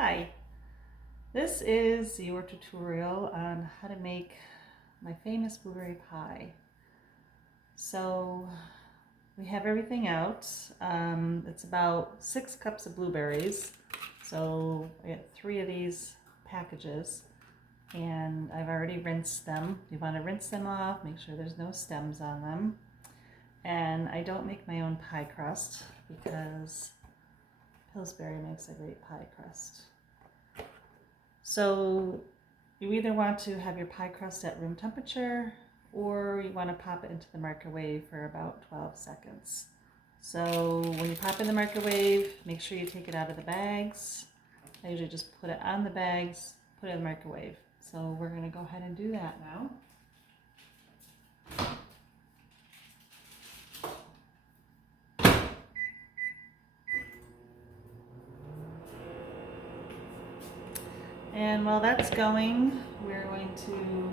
Hi, this is your tutorial on how to make my famous blueberry pie. So we have everything out. It's about 6 cups of blueberries. So I got 3 of these packages and I've already rinsed them. You want to rinse them off, make sure there's no stems on them. And I don't make my own pie crust because Pillsbury makes a great pie crust. So you either want to have your pie crust at room temperature or you want to pop it into the microwave for about 12 seconds. So when you pop in the microwave, make sure you take it out of the bags. I usually just put it on the bags, put it in the microwave. So we're going to go ahead and do that now. And while that's going, we're going to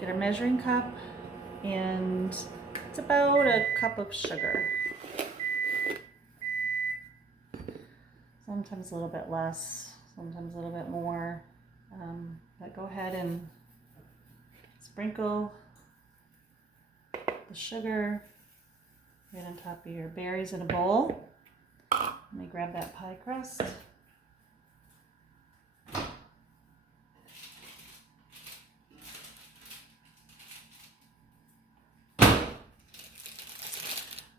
get a measuring cup, and it's about a cup of sugar. Sometimes a little bit less, sometimes a little bit more. But go ahead and sprinkle the sugar right on top of your berries in a bowl. Let me grab that pie crust.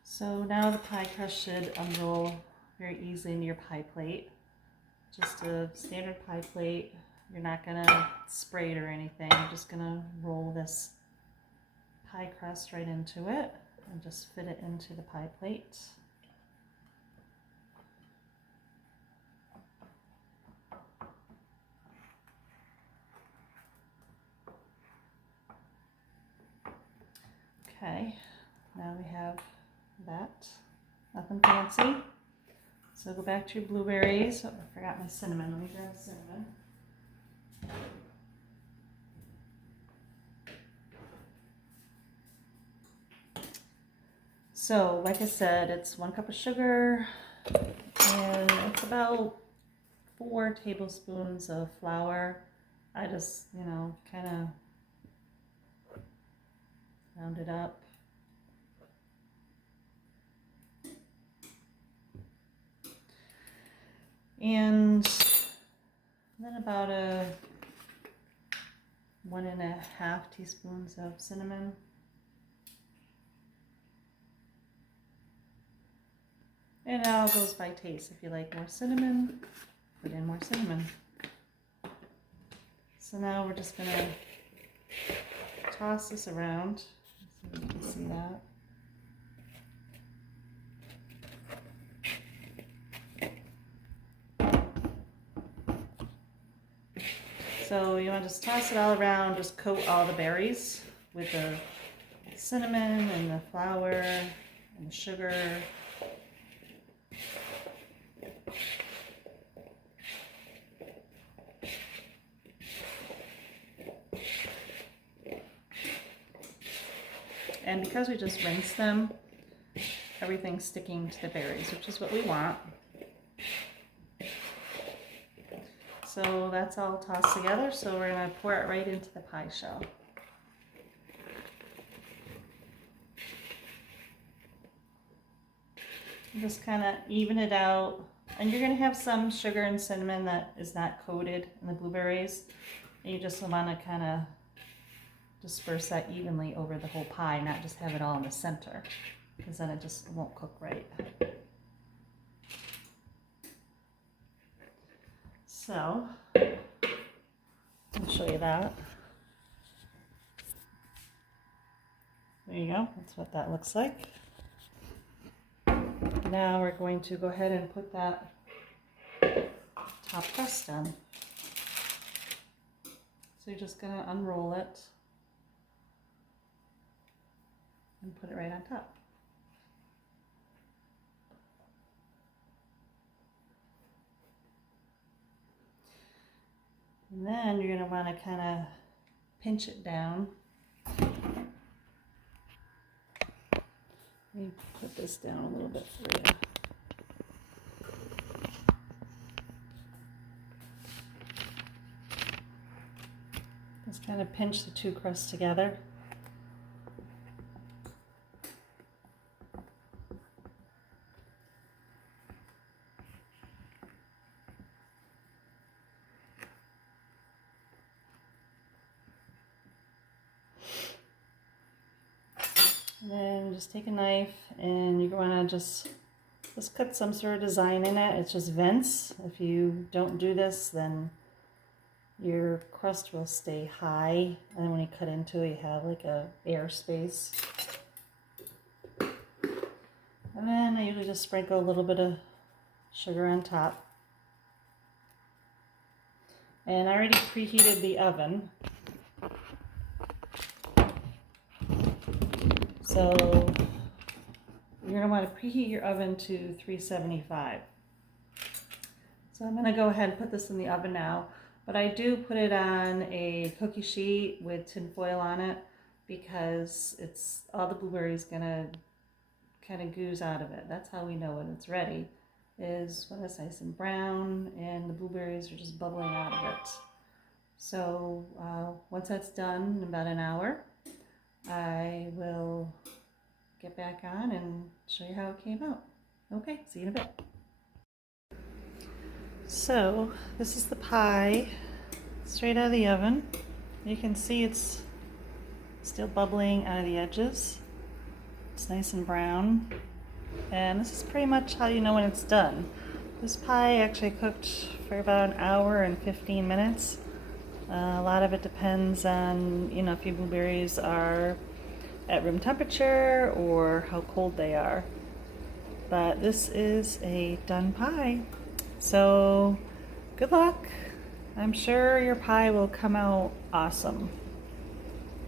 So now the pie crust should unroll very easily into your pie plate. Just a standard pie plate. You're not gonna spray it or anything. You're just gonna roll this pie crust right into it and just fit it into the pie plate. Okay, now we have that. Nothing fancy. So go back to your blueberries. Oh, I forgot my cinnamon. Let me grab cinnamon. So, like I said, it's 1 cup of sugar, and it's about 4 tablespoons of flour. I just, kind of round it up. And then about 1.5 teaspoons of cinnamon. And it all goes by taste. If you like more cinnamon, put in more cinnamon. So now we're just going to toss this around. So you can see that. So you want to just toss it all around, just coat all the berries with the cinnamon and the flour and the sugar. And because we just rinsed them, everything's sticking to the berries, which is what we want. So that's all tossed together, so we're going to pour it right into the pie shell. Just kind of even it out. And you're going to have some sugar and cinnamon that is not coated in the blueberries. And you just want to kind of disperse that evenly over the whole pie, not just have it all in the center, because then it just won't cook right. So, I'll show you that. There you go, that's what that looks like. Now we're going to go ahead and put that top crust on. So you're just going to unroll it and put it right on top. And then you're going to want to kind of pinch it down. Let me put this down a little bit for you. Kind of pinch the two crusts together. And then just take a knife and you want to just cut some sort of design in it. It's just vents. If you don't do this, then your crust will stay high, and then when you cut into it, you have like a air space. And then I usually just sprinkle a little bit of sugar on top. And I already preheated the oven. So you're going to want to preheat your oven to 375. So I'm going to go ahead and put this in the oven now. But I do put it on a cookie sheet with tin foil on it because it's all the blueberries gonna kind of ooze out of it. That's how we know when it's ready, is when it's nice and brown and the blueberries are just bubbling out of it. So once that's done in about an hour, I will get back on and show you how it came out. Okay, see you in a bit. So this is the pie straight out of the oven. You can see it's still bubbling out of the edges. It's nice and brown. And this is pretty much how you know when it's done. This pie actually cooked for about an hour and 15 minutes. A lot of it depends on, if your blueberries are at room temperature or how cold they are. But this is a done pie. So good luck. I'm sure your pie will come out awesome.